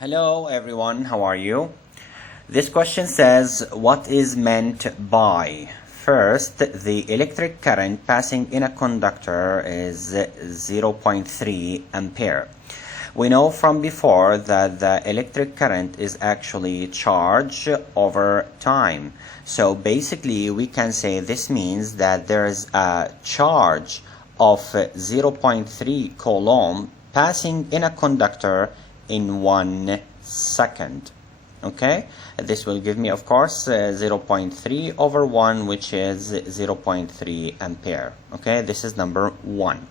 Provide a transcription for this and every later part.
Hello everyone, how are you? This question says, what is meant by? First, the electric current passing in a conductor is 0.3 ampere. We know from before that the electric current is actually charge over time. So basically we can say this means that there is a charge of 0.3 coulomb passing in a conductor in 1 second. Okay, this will give me of course 0.3 over 1, which is 0.3 ampere. Okay, this is number 1.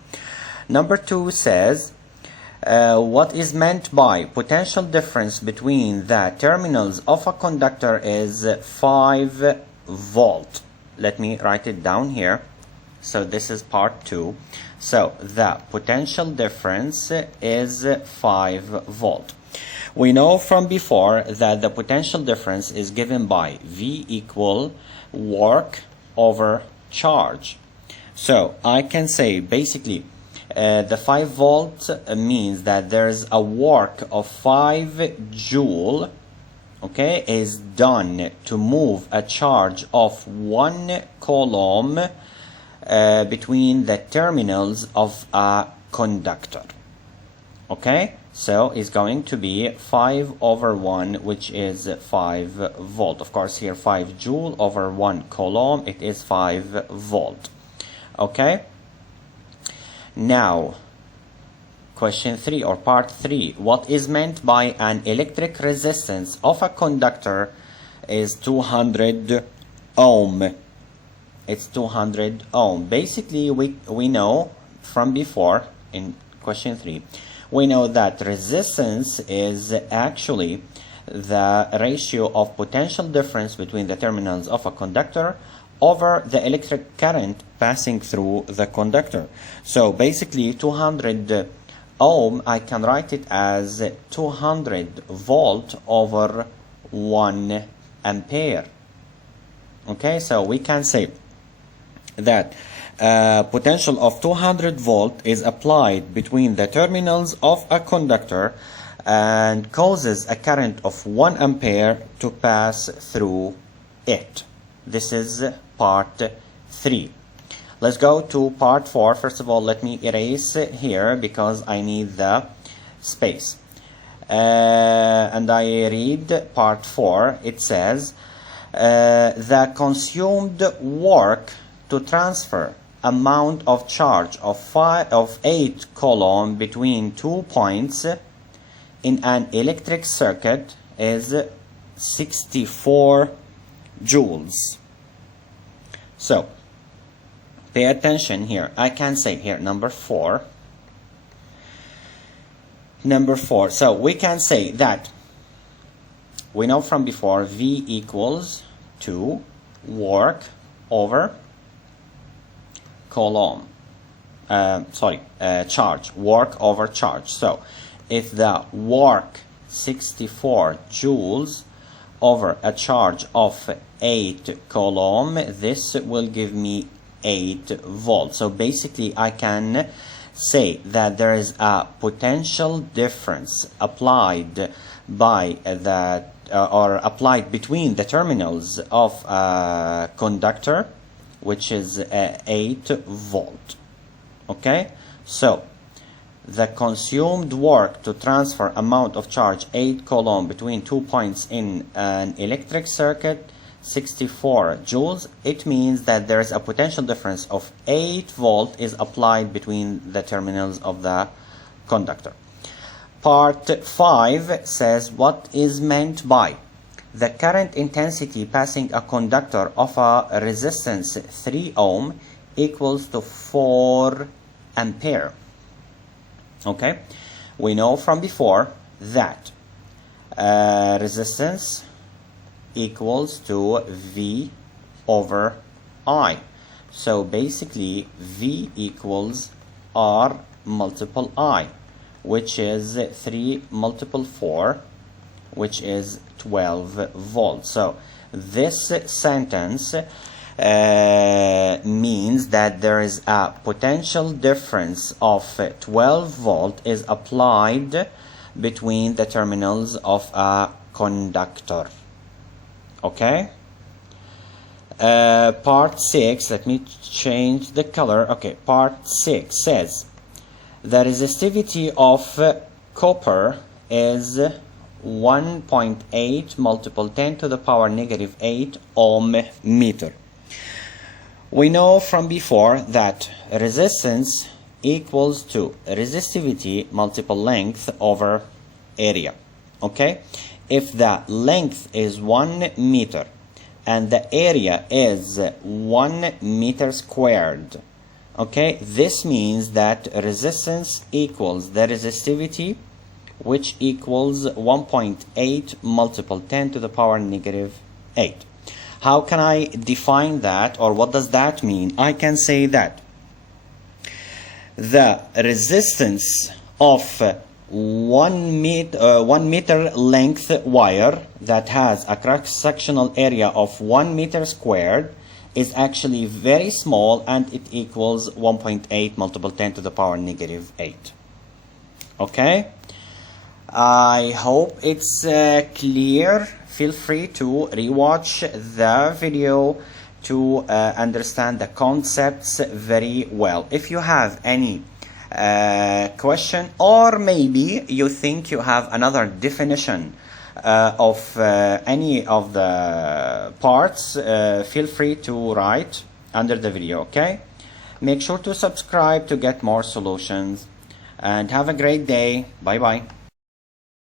Number 2 says, what is meant by potential difference between the terminals of a conductor is 5 volt. Let me write it down here. So this is part 2. So the potential difference is 5 volt. We know from before that the potential difference is given by V equal work over charge. So I can say basically the 5 volt means that there's a work of 5 joule, okay, is done to move a charge of 1 coulomb between the terminals of a conductor. Okay, so it's going to be 5 over 1, which is 5 volt. Of course here 5 joule over 1 coulomb, it is 5 volt. Okay, now question 3 or part 3, what is meant by an electric resistance of a conductor is 200 ohm. It's 200 ohm. Basically we know from before in question 3, we know that resistance is actually the ratio of potential difference between the terminals of a conductor over the electric current passing through the conductor. So basically 200 ohm, I can write it as 200 volt over 1 ampere. Okay, so we can say that potential of 200 volt is applied between the terminals of a conductor and causes a current of 1 ampere to pass through it. This is part 3. Let's go to part 4. First of all, let me erase here because I need the space. And I read part 4. It says, the consumed work to transfer amount of charge of 8 coulomb between 2 points in an electric circuit is 64 joules. So pay attention here. I can say here number 4. So we can say that we know from before V equals to work over coulomb, charge, work over charge. So if the work 64 joules over a charge of 8 coulomb, this will give me 8 volts. So basically I can say that there is a potential difference applied by the applied between the terminals of a conductor, which is 8 volt. Okay, so the consumed work to transfer amount of charge 8 coulomb between 2 points in an electric circuit 64 joules. It means that there is a potential difference of 8 volt is applied between the terminals of the conductor. Part 5 says, what is meant by the current intensity passing a conductor of a resistance 3 ohm equals to 4 ampere. Okay, we know from before that resistance equals to V over I. So basically V equals R multiple I, which is 3 multiple 4, which is 12 volts. So this sentence means that there is a potential difference of 12 volt is applied between the terminals of a conductor. Okay? Part 6, let me change the color. Okay, part 6 says the resistivity of copper is 1.8 multiple 10 to the power negative 8 ohm meter. We know from before that resistance equals to resistivity multiple length over area. Okay? If the length is 1 meter and the area is 1 meter squared, okay, this means that resistance equals the resistivity, which equals 1.8 multiple 10 to the power negative 8. How can I define that, or what does that mean? I can say that the resistance of 1 meter length wire that has a cross-sectional area of 1 meter squared is actually very small, and it equals 1.8 multiple 10 to the power negative 8. Okay? I hope it's clear. Feel free to rewatch the video to understand the concepts very well. If you have any question, or maybe you think you have another definition of any of the parts, feel free to write under the video. Okay? Make sure to subscribe to get more solutions, and have a great day. Bye bye.